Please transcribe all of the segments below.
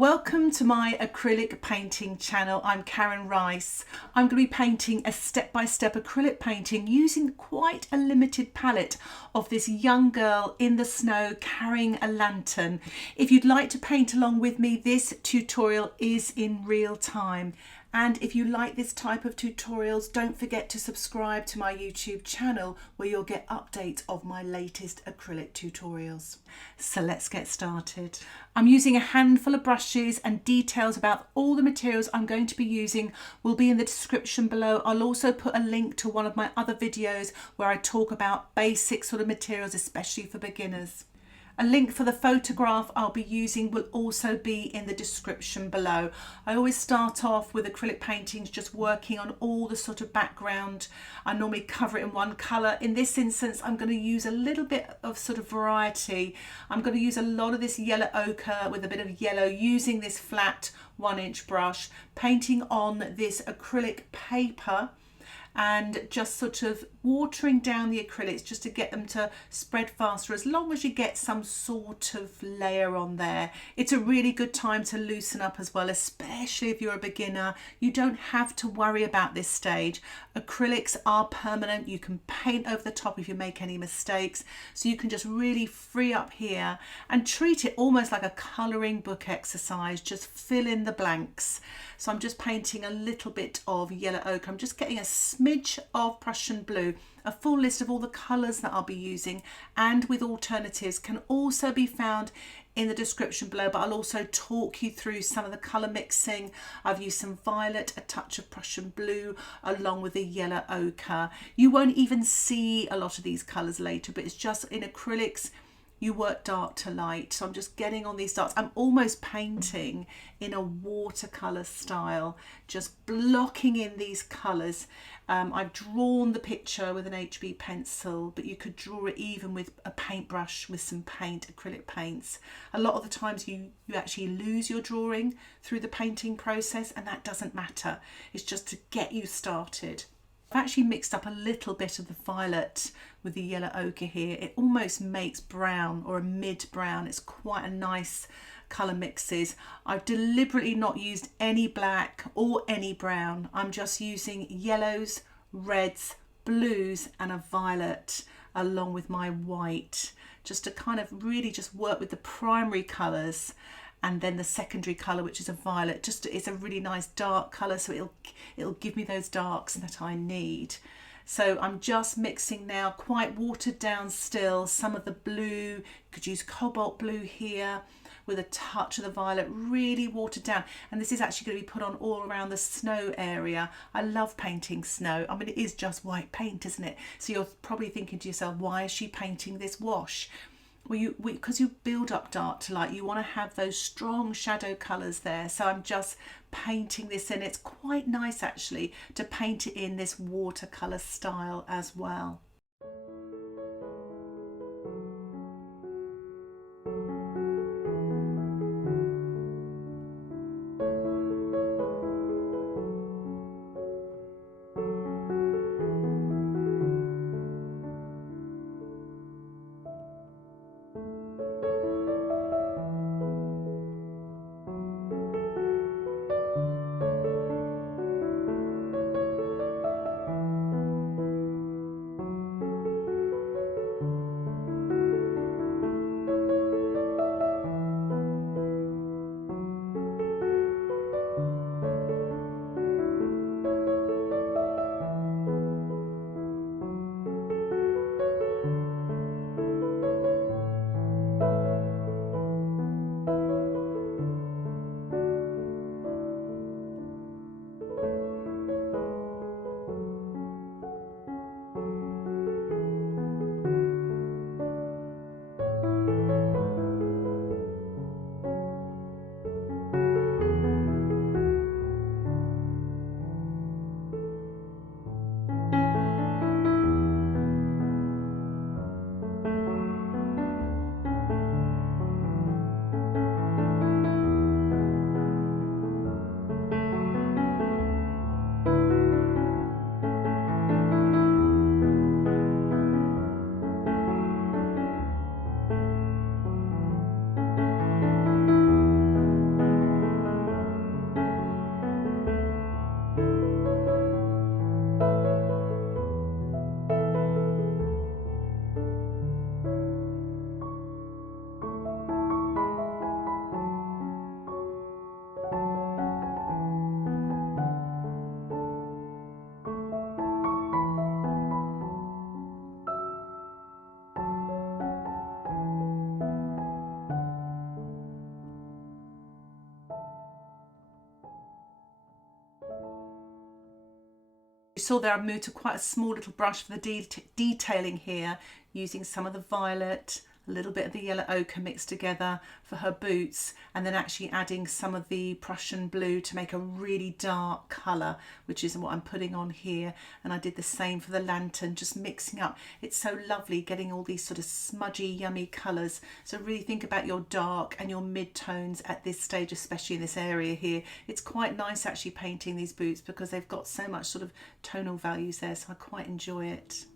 Welcome to my acrylic painting channel. I'm Karen Rice. I'm going to be painting a step-by-step acrylic painting using quite a limited palette of this young girl in the snow carrying a lantern. If you'd like to paint along with me, this tutorial is in real time. And if you like this type of tutorials, don't forget to subscribe to my YouTube channel where you'll get updates of my latest acrylic tutorials. So let's get started. I'm using a handful of brushes and details about all the materials I'm going to be using will be in the description below. I'll also put a link to one of my other videos where I talk about basic sort of materials, especially for beginners. A link for the photograph I'll be using will also be in the description below. I always start off with acrylic paintings just working on all the sort of background. I normally cover it in one colour. In this instance, I'm going to use a little bit of sort of variety. I'm going to use a lot of this yellow ochre with a bit of yellow using this flat 1-inch brush, painting on this acrylic paper and just sort of watering down the acrylics just to get them to spread faster, as long as you get some sort of layer on there. It's a really good time to loosen up as well, especially if you're a beginner. You don't have to worry about this stage. Acrylics are permanent. You can paint over the top if you make any mistakes, so you can just really free up here and treat it almost like a colouring book exercise. Just fill in the blanks. So I'm just painting a little bit of yellow ochre. I'm just getting a smidge of Prussian blue. A full list of all the colours that I'll be using and with alternatives can also be found in the description below, but I'll also talk you through some of the colour mixing. I've used some violet, a touch of Prussian blue along with the yellow ochre. You won't even see a lot of these colours later, but it's just in acrylics you work dark to light. So I'm just getting on these darks. I'm almost painting in a watercolour style, just blocking in these colours. I've drawn the picture with an HB pencil, but you could draw it even with a paintbrush with some paint, acrylic paints. A lot of the times you actually lose your drawing through the painting process, and that doesn't matter. It's just to get you started. I've actually mixed up a little bit of the violet with the yellow ochre here. It almost makes brown or a mid brown. It's quite a nice colour mixes. I've deliberately not used any black or any brown. I'm just using yellows, reds, blues and a violet along with my white, just to kind of really just work with the primary colours. And then the secondary colour, which is a violet, just it's a really nice dark colour, so it'll give me those darks that I need. So I'm just mixing now, quite watered down still, some of the blue. You could use cobalt blue here with a touch of the violet, really watered down. And this is actually going to be put on all around the snow area. I love painting snow. I mean, it is just white paint, isn't it? So you're probably thinking to yourself, why is she painting this wash? Well, because you build up dark to light, you want to have those strong shadow colours there. So I'm just painting this in. It's quite nice actually to paint it in this watercolour style as well. You saw there I moved to quite a small little brush for the detailing here, using some of the violet, a little bit of the yellow ochre mixed together for her boots, and then actually adding some of the Prussian blue to make a really dark colour, which is what I'm putting on here. And I did the same for the lantern, just mixing up. It's so lovely getting all these sort of smudgy, yummy colours. So really think about your dark and your mid-tones at this stage, especially in this area here. It's quite nice actually painting these boots because they've got so much sort of tonal values there, so I quite enjoy it.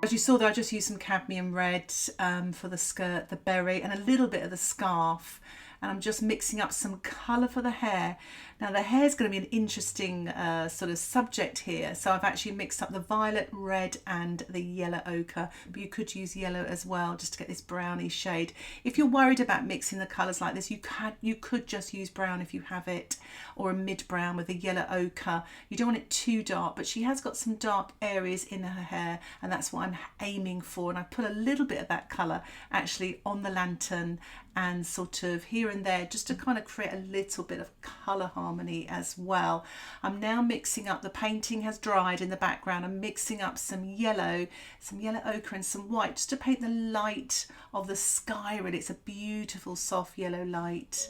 As you saw there, I just used some cadmium red for the skirt, the beret, and a little bit of the scarf. And I'm just mixing up some colour for the hair. Now the hair is going to be an interesting sort of subject here. So I've actually mixed up the violet, red and the yellow ochre. But you could use yellow as well just to get this browny shade. If you're worried about mixing the colours like this, you could just use brown if you have it, or a mid brown with a yellow ochre. You don't want it too dark, but she has got some dark areas in her hair, and that's what I'm aiming for. And I put a little bit of that colour actually on the lantern and sort of here and there, just to kind of create a little bit of colour harmony as well. I'm now mixing up, the painting has dried in the background. I'm mixing up some yellow ochre and some white, just to paint the light of the sky really. It's a beautiful soft yellow light.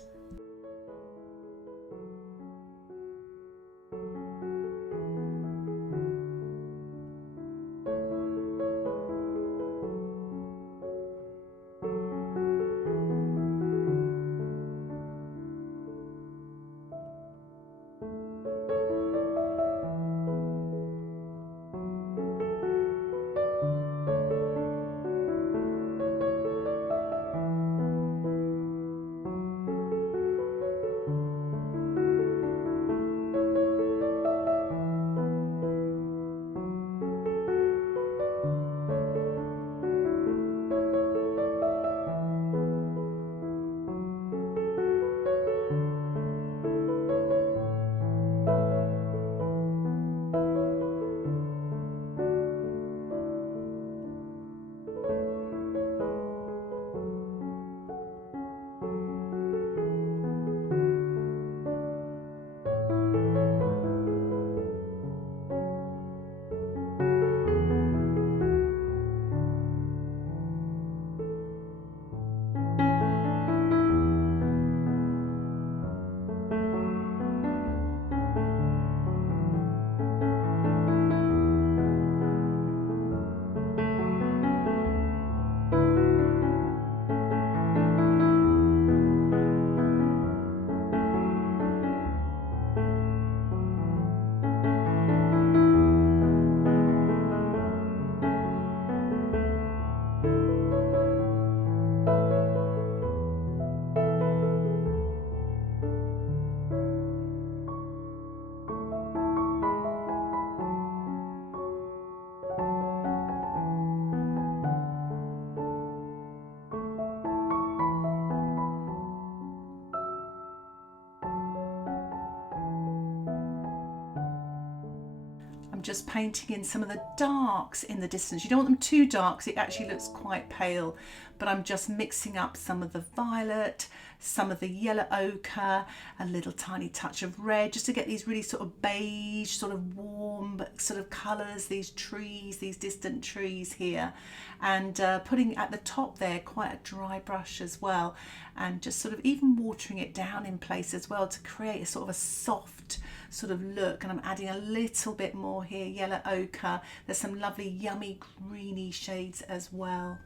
just painting in some of the darks in the distance. You don't want them too dark, so it actually looks quite pale, but I'm just mixing up some of the violet, some of the yellow ochre, a little tiny touch of red, just to get these really sort of beige, sort of warm sort of colours, these trees, these distant trees here, and putting at the top there quite a dry brush as well, and just sort of even watering it down in place as well to create a sort of a soft sort of look. And I'm adding a little bit more here, yellow ochre. There's some lovely yummy greeny shades as well.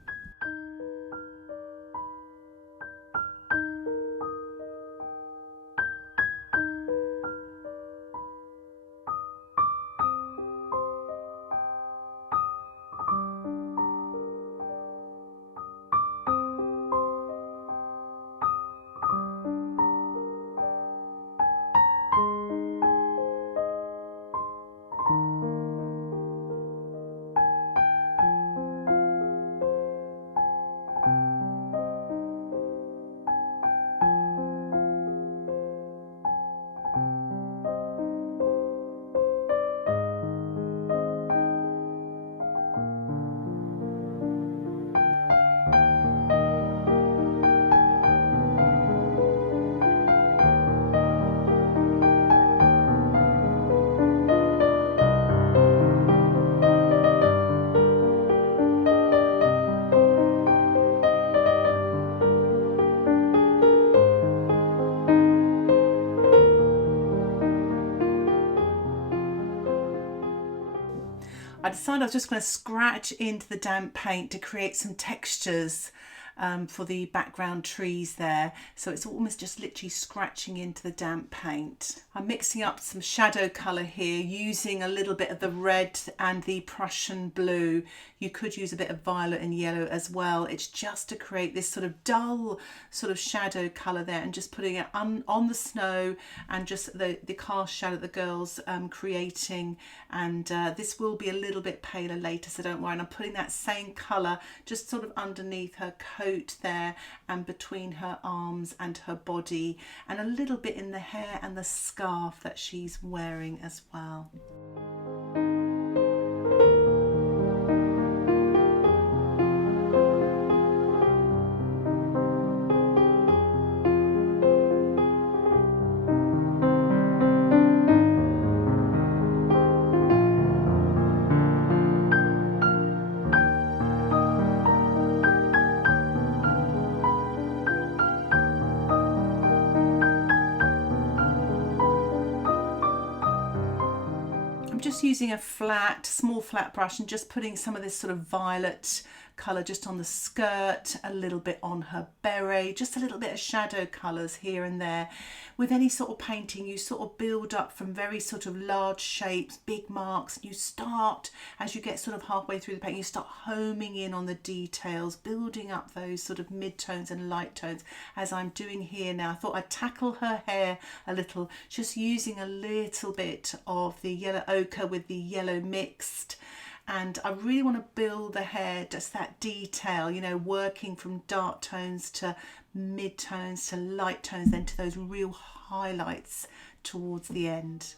I decided I was just going to scratch into the damp paint to create some textures for the background trees there. So it's almost just literally scratching into the damp paint. I'm mixing up some shadow colour here using a little bit of the red and the Prussian blue. You could use a bit of violet and yellow as well. It's just to create this sort of dull sort of shadow colour there, and just putting it on the snow and just the cast shadow the girls creating. And this will be a little bit paler later, so don't worry. And I'm putting that same colour just sort of underneath her coat there and between her arms and her body, and a little bit in the hair and the scarf that she's wearing as well. Just using a small flat brush and just putting some of this sort of violet colour just on the skirt, a little bit on her beret, just a little bit of shadow colours here and there. With any sort of painting, you sort of build up from very sort of large shapes, big marks, and you start, as you get sort of halfway through the paint, you start homing in on the details, building up those sort of mid-tones and light tones, as I'm doing here now. I thought I'd tackle her hair a little, just using a little bit of the yellow ochre with the yellow mixed. And I really want to build the hair, just that detail, you know, working from dark tones to mid tones to light tones, then to those real highlights towards the end.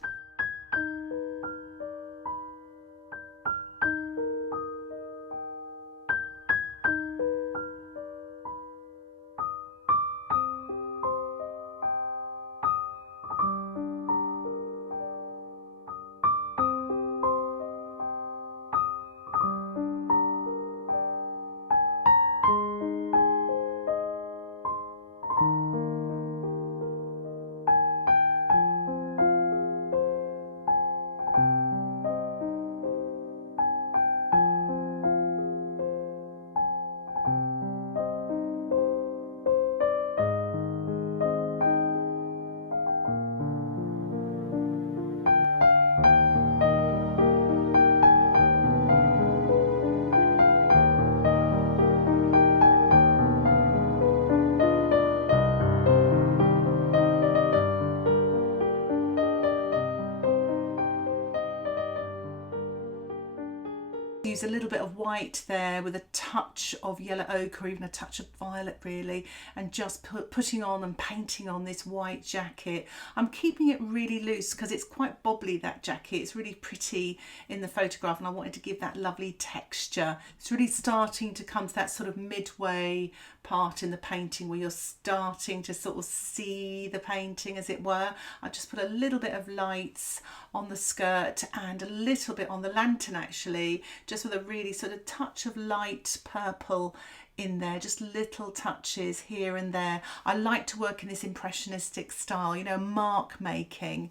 use a little bit of white there with a touch of yellow ochre, or even a touch of violet really, and just putting on and painting on this white jacket. I'm keeping it really loose because it's quite bobbly, that jacket. It's really pretty in the photograph, and I wanted to give that lovely texture. It's really starting to come to that sort of midway part in the painting where you're starting to sort of see the painting, as it were. I just put a little bit of lights on the skirt and a little bit on the lantern actually, just with a really sort of touch of light purple in there, just little touches here and there. I like to work in this impressionistic style, you know, mark making,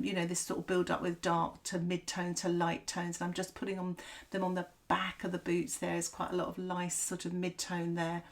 you know, this sort of build up with dark to mid-tone to light tones, and I'm just putting them on the back of the boots. There's quite a lot of nice sort of mid-tone there.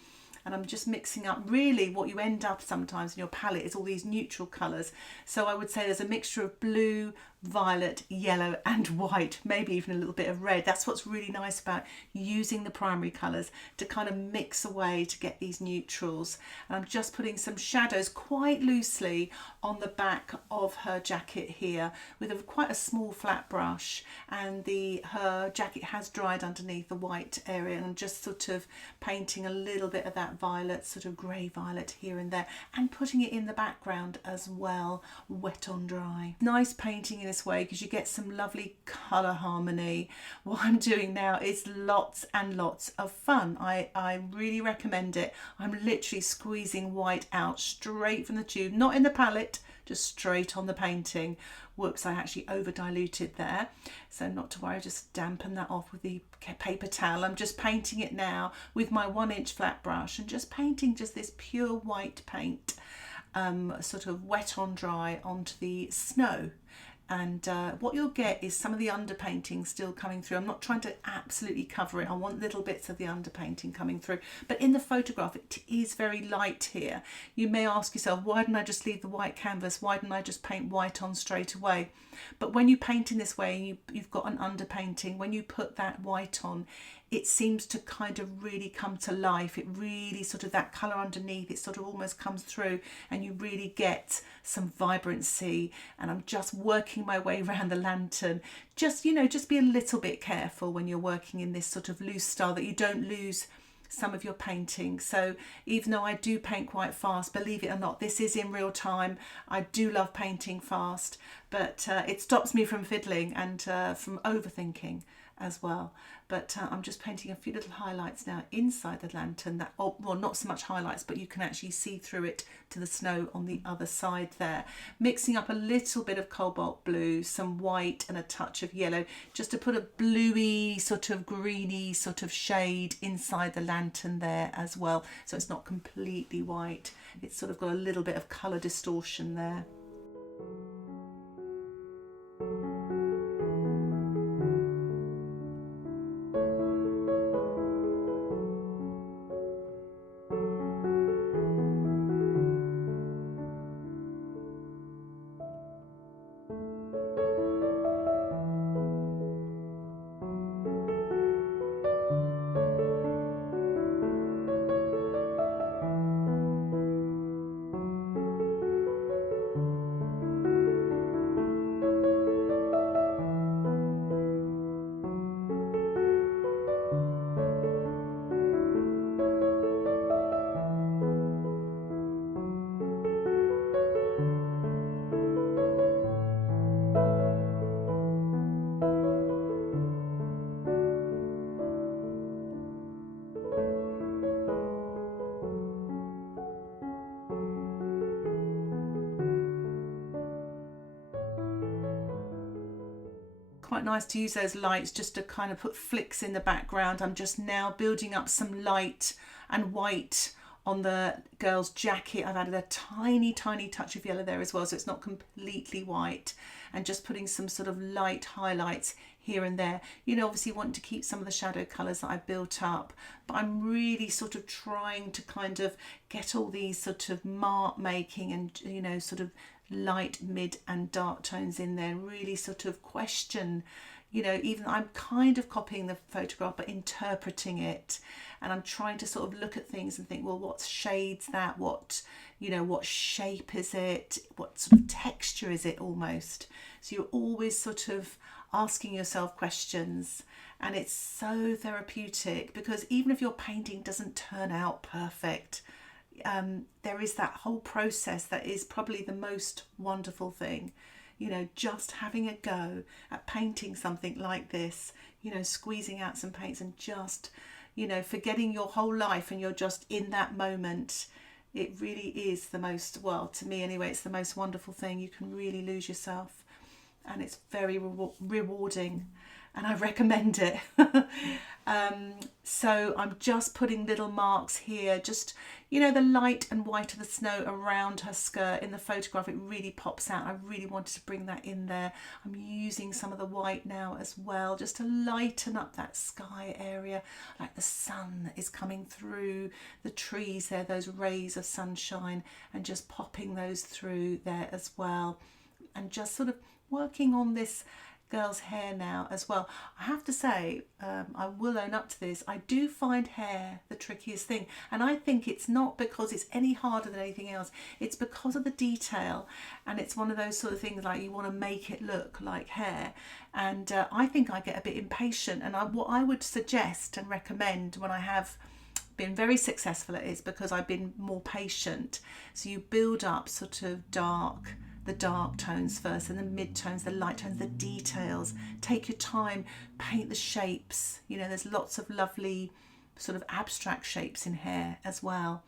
And I'm just mixing up. Really what you end up sometimes in your palette is all these neutral colours. So I would say there's a mixture of blue, violet, yellow and white, maybe even a little bit of red. That's what's really nice about using the primary colours, to kind of mix away to get these neutrals. And I'm just putting some shadows quite loosely on the back of her jacket here with quite a small flat brush, and her jacket has dried underneath the white area, and I'm just sort of painting a little bit of that violet, sort of grey violet here and there, and putting it in the background as well, wet on dry. Nice painting in this way because you get some lovely colour harmony. What I'm doing now is lots and lots of fun. I really recommend it. I'm literally squeezing white out straight from the tube, not in the palette, just straight on the painting. Whoops, I actually over diluted there, so not to worry, just dampen that off with the paper towel. I'm just painting it now with my 1-inch flat brush, and just painting just this pure white paint, sort of wet on dry onto the snow. And what you'll get is some of the underpainting still coming through. I'm not trying to absolutely cover it. I want little bits of the underpainting coming through. But in the photograph, it is very light here. You may ask yourself, why didn't I just leave the white canvas? Why didn't I just paint white on straight away? But when you paint in this way, you've got an underpainting. When you put that white on, it seems to kind of really come to life. It really sort of, that colour underneath, it sort of almost comes through, and you really get some vibrancy. And I'm just working my way around the lantern. Just, you know, just be a little bit careful when you're working in this sort of loose style, that you don't lose some of your painting. So even though I do paint quite fast, believe it or not, this is in real time. I do love painting fast, but it stops me from fiddling and from overthinking as well. But I'm just painting a few little highlights now inside the lantern, that, oh, well, not so much highlights, but you can actually see through it to the snow on the other side there. Mixing up a little bit of cobalt blue, some white and a touch of yellow, just to put a bluey sort of greeny sort of shade inside the lantern there as well, so it's not completely white. It's sort of got a little bit of colour distortion there. Quite nice to use those lights just to kind of put flicks in the background. I'm just now building up some light and white on the girl's jacket. I've added a tiny touch of yellow there as well, so it's not completely white, and just putting some sort of light highlights here and there. You know, obviously you want to keep some of the shadow colours that I built up, but I'm really sort of trying to kind of get all these sort of mark making and, you know, sort of light, mid and dark tones in there, really sort of question, you know, even I'm kind of copying the photograph but interpreting it, and I'm trying to sort of look at things and think, well, what shades that, what, you know, what shape is it, what sort of texture is it almost. So you're always sort of asking yourself questions. And it's so therapeutic, because even if your painting doesn't turn out perfect, there is that whole process that is probably the most wonderful thing. You know, just having a go at painting something like this, you know, squeezing out some paints and just, you know, forgetting your whole life, and you're just in that moment. It really is the most, well, to me anyway, it's the most wonderful thing. You can really lose yourself, and it's very rewarding, and I recommend it. So I'm just putting little marks here, just, you know, the light and white of the snow around her skirt. In the photograph it really pops out. I really wanted to bring that in there. I'm using some of the white now as well, just to lighten up that sky area, like the sun is coming through the trees there, those rays of sunshine, and just popping those through there as well, and just sort of working on this girl's hair now as well. I have to say, I will own up to this, I do find hair the trickiest thing, and I think it's not because it's any harder than anything else, it's because of the detail, and it's one of those sort of things like you want to make it look like hair, and I think I get a bit impatient, and what I would suggest and recommend when I have been very successful at it is because I've been more patient. So you build up sort of the dark tones first, and the mid tones, the light tones, the details. Take your time, paint the shapes. You know, there's lots of lovely sort of abstract shapes in hair as well.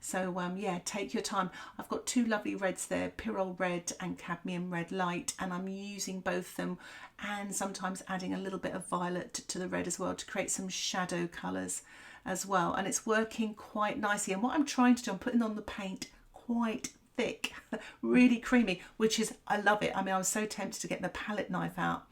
So yeah, take your time. I've got two lovely reds there, Pyrrole Red and Cadmium Red Light, and I'm using both them, and sometimes adding a little bit of violet to the red as well to create some shadow colours as well. And it's working quite nicely. And what I'm trying to do, I'm putting on the paint quite thick, really creamy, which is, I love it. I mean, I was so tempted to get the palette knife out,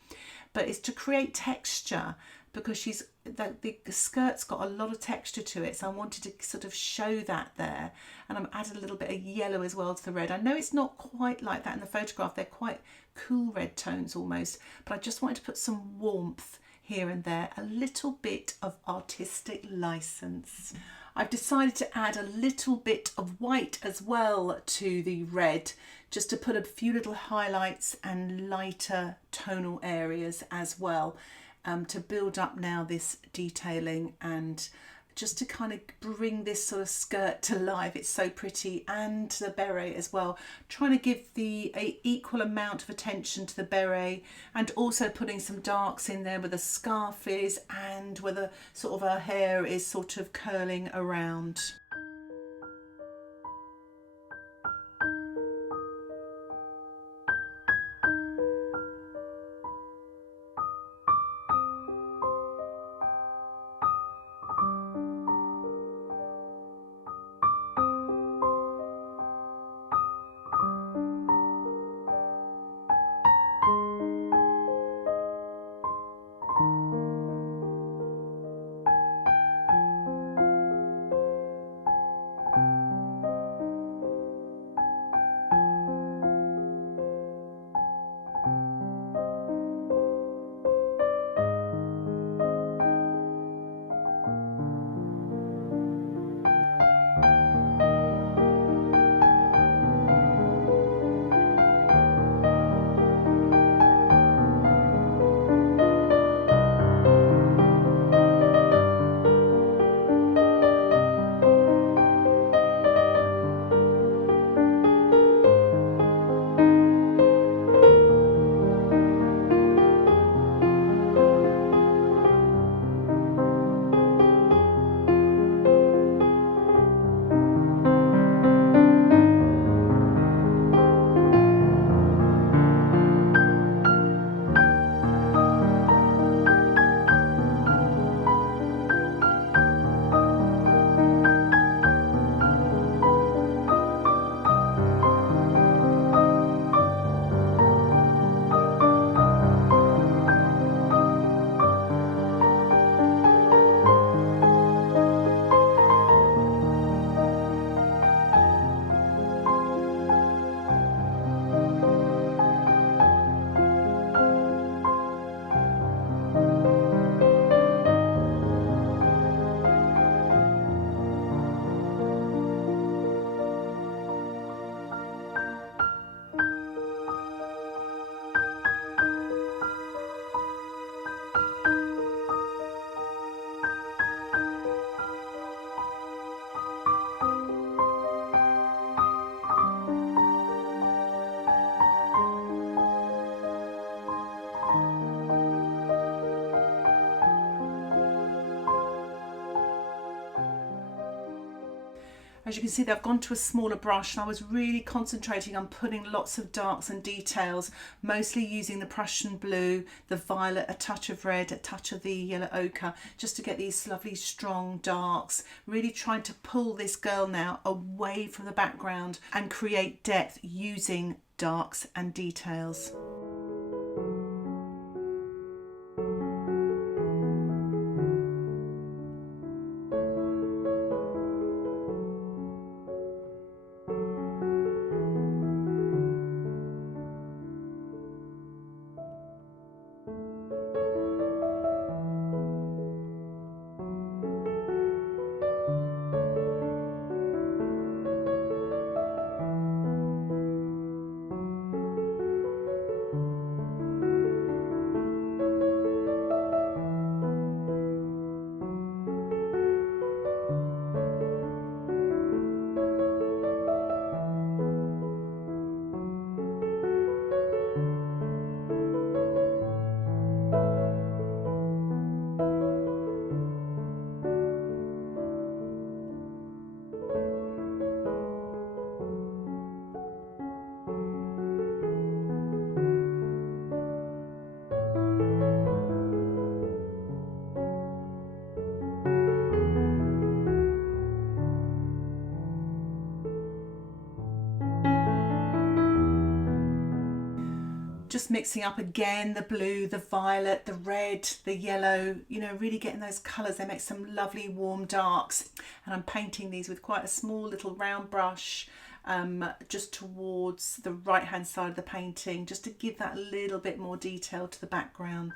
but it's to create texture, because the skirt's got a lot of texture to it, so I wanted to sort of show that there. And I'm adding a little bit of yellow as well to the red. I know it's not quite like that in the photograph, they're quite cool red tones almost, but I just wanted to put some warmth here and there, a little bit of artistic license. I've decided to add a little bit of white as well to the red, just to put a few little highlights and lighter tonal areas as well, to build up now this detailing, and just to kind of bring this sort of skirt to life. It's so pretty, and the beret as well, trying to give the equal amount of attention to the beret, and also putting some darks in there where the scarf is and where the sort of her hair is sort of curling around. As you can see, I've gone to a smaller brush and I was really concentrating on putting lots of darks and details, mostly using the Prussian blue, the violet, a touch of red, a touch of the yellow ochre, just to get these lovely strong darks, really trying to pull this girl now away from the background and create depth using darks and details. Just mixing up again the blue, the violet, the red, the yellow, you know, really getting those colours. They make some lovely warm darks. And I'm painting these with quite a small little round brush, just towards the right hand side of the painting, just to give that little bit more detail to the background.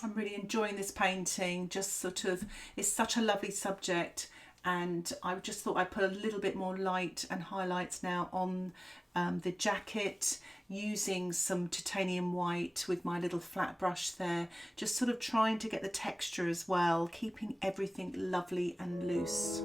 I'm really enjoying this painting. Just sort of, it's such a lovely subject, and I just thought I'd put a little bit more light and highlights now on the jacket, using some titanium white with my little flat brush there, just sort of trying to get the texture as well, keeping everything lovely and loose.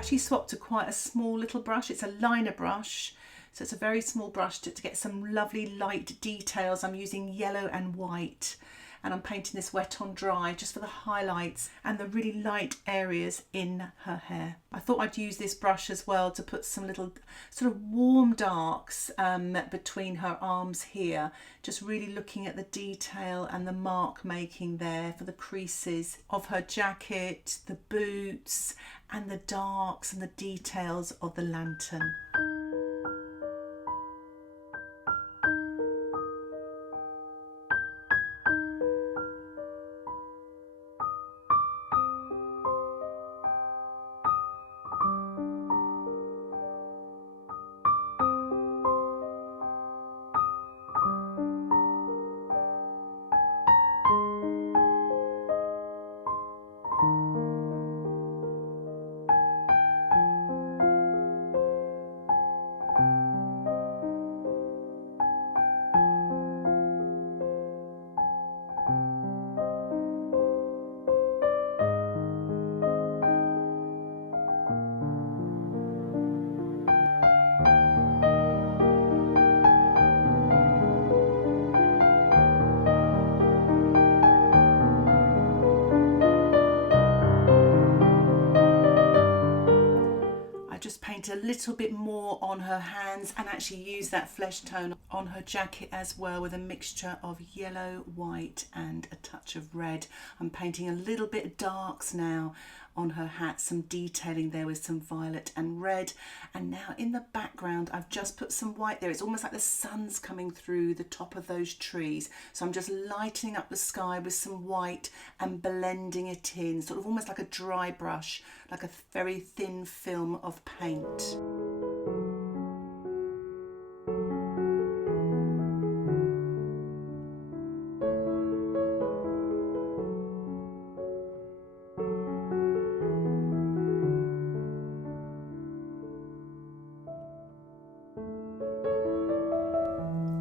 actually swapped to quite a small little brush. It's a liner brush, so it's a very small brush to get some lovely light details. I'm using yellow and white, and I'm painting this wet on dry just for the highlights and the really light areas in her hair. I thought I'd use this brush as well to put some little sort of warm darks between her arms here, just really looking at the detail and the mark making there for the creases of her jacket, the boots, and the darks and the details of the lantern. Paint a little bit more on her hands and actually use that flesh tone on her jacket as well, with a mixture of yellow, white and a touch of red. I'm painting a little bit of darks now on her hat, some detailing there with some violet and red. And now in the background I've just put some white there. It's almost like the sun's coming through the top of those trees, so I'm just lightening up the sky with some white and blending it in, sort of almost like a dry brush, like a very thin film of paint.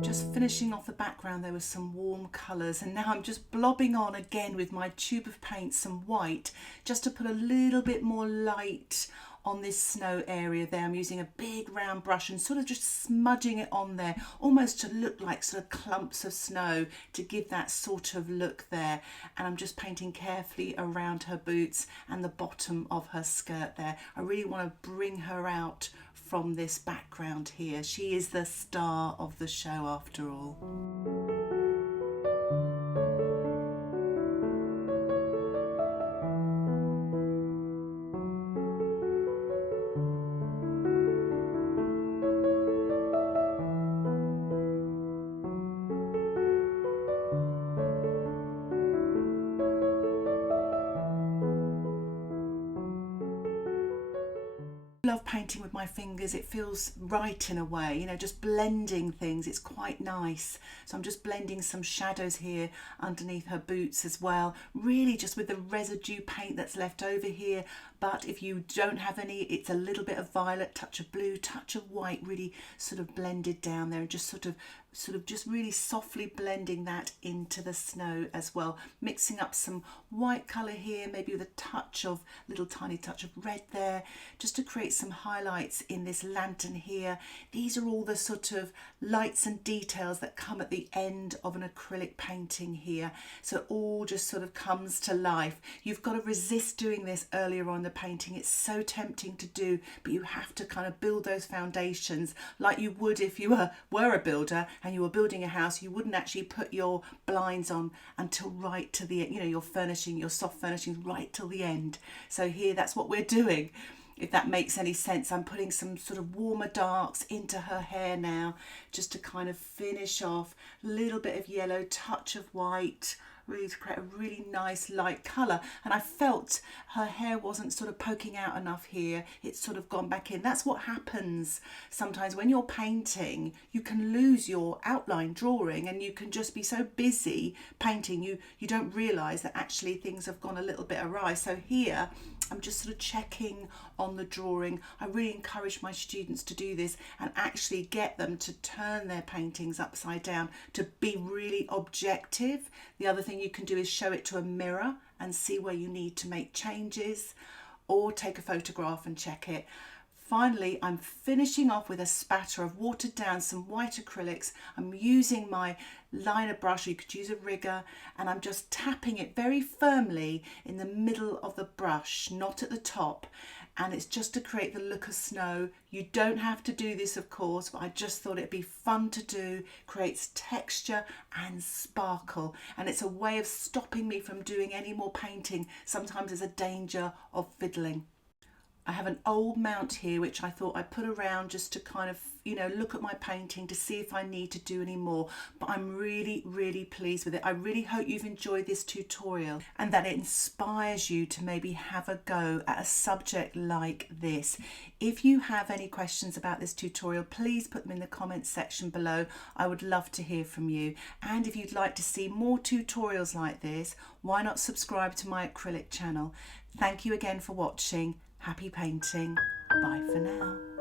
Just finishing off the background there with some warm colours, and now I'm just blobbing on again with my tube of paint some white, just to put a little bit more light on this snow area there. I'm using a big round brush and sort of just smudging it on there, almost to look like sort of clumps of snow, to give that sort of look there. And I'm just painting carefully around her boots and the bottom of her skirt there. I really want to bring her out from this background here. She is the star of the show after all. Love painting with my fingers. It feels right in a way, you know, just blending things. It's quite nice. So I'm just blending some shadows here underneath her boots as well, really just with the residue paint that's left over here. But if you don't have any, it's a little bit of violet, touch of blue, touch of white, really sort of blended down there, and just sort of just really softly blending that into the snow as well, mixing up some white colour here, maybe with a little tiny touch of red there, just to create some highlights in this lantern here. These are all the sort of lights and details that come at the end of an acrylic painting here, so it all just sort of comes to life. You've got to resist doing this earlier on in the painting. It's so tempting to do, but you have to kind of build those foundations like you would if you were a builder and you were building a house. You wouldn't actually put your blinds on until right to the end, you know, your furnishing, your soft furnishings right till the end. So here, that's what we're doing, if that makes any sense. I'm putting some sort of warmer darks into her hair now, just to kind of finish off. A little bit of yellow, touch of white, really to create a really nice light colour. And I felt her hair wasn't sort of poking out enough here. It's sort of gone back in. That's what happens sometimes when you're painting. You can lose your outline drawing, and you can just be so busy painting you don't realise that actually things have gone a little bit awry. So here I'm just sort of checking on the drawing. I really encourage my students to do this and actually get them to turn their paintings upside down to be really objective. The other thing you can do is show it to a mirror and see where you need to make changes. or take a photograph and check it. Finally, I'm finishing off with a spatter. I've watered down some white acrylics. I'm using my liner brush, or you could use a rigger, and I'm just tapping it very firmly in the middle of the brush, not at the top. And it's just to create the look of snow. You don't have to do this, of course, but I just thought it'd be fun to do. Creates texture and sparkle, and it's a way of stopping me from doing any more painting. Sometimes there's a danger of fiddling. I have an old mount here which I thought I'd put around just to kind of, look at my painting to see if I need to do any more. But I'm really, really pleased with it. I really hope you've enjoyed this tutorial and that it inspires you to maybe have a go at a subject like this. If you have any questions about this tutorial, please put them in the comments section below. I would love to hear from you. And if you'd like to see more tutorials like this, why not subscribe to my acrylic channel? Thank you again for watching. Happy painting. Bye for now.